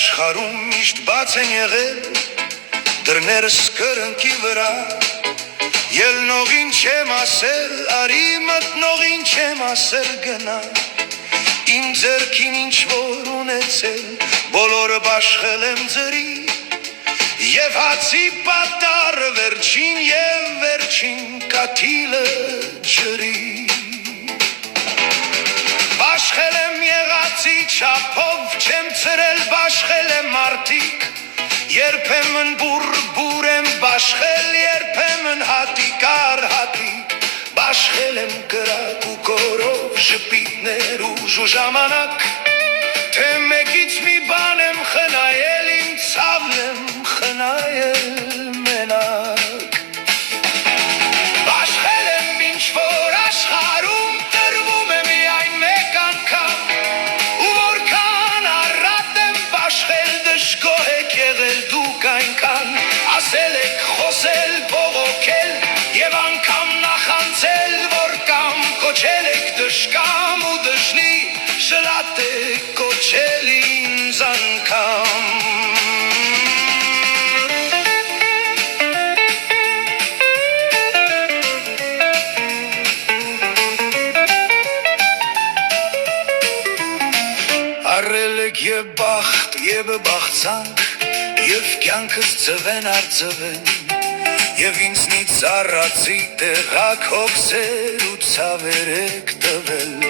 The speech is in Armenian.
Աշխարհում միշտ բաց են եղել դռներս կրնկի վրա Ելնողին չեմ ասել, արի մտնողին չեմ ասել գնա Իմ ձեռքին ինչ որ ունեցել, բոլորը բաշխել եմ ձրի Եվ հացի պատառը վերջին և վերջին կաթիլը ջրի Բաշխել եմ եղածի չափով, չեմ ծրել բաշխել եմ մարդիկ Երբեմն բուր եմ բաշխել, երբեմն հատիկ առ հատիկ Բաշխել եմ կրակ ու կորով, ժպիտներ ուժ ու ժամանակ Թե մեկից մի բան եմ խնայել, իմ ցավն եմ խնայել մենակ Բաշխել եմ ինչ որ աշխարհում տրվում է միայն մեկ անգամ Ու որքան առատ եմ բաշխել, դժգոհ եք եղել դուք այնքան Ասել եք, խոսել, բողոքել և անգամ նախանցել Որ կամ կոչել եք դժկամ ու դժնի Շլատ եք կոչել ինձ անգամ Առել եք և բախտ և բախցանք Եվ կյանքս ծվեն արծվեն Եվ ինձնից առածի տեղակ հոգսեր ու ցավեր եք տվել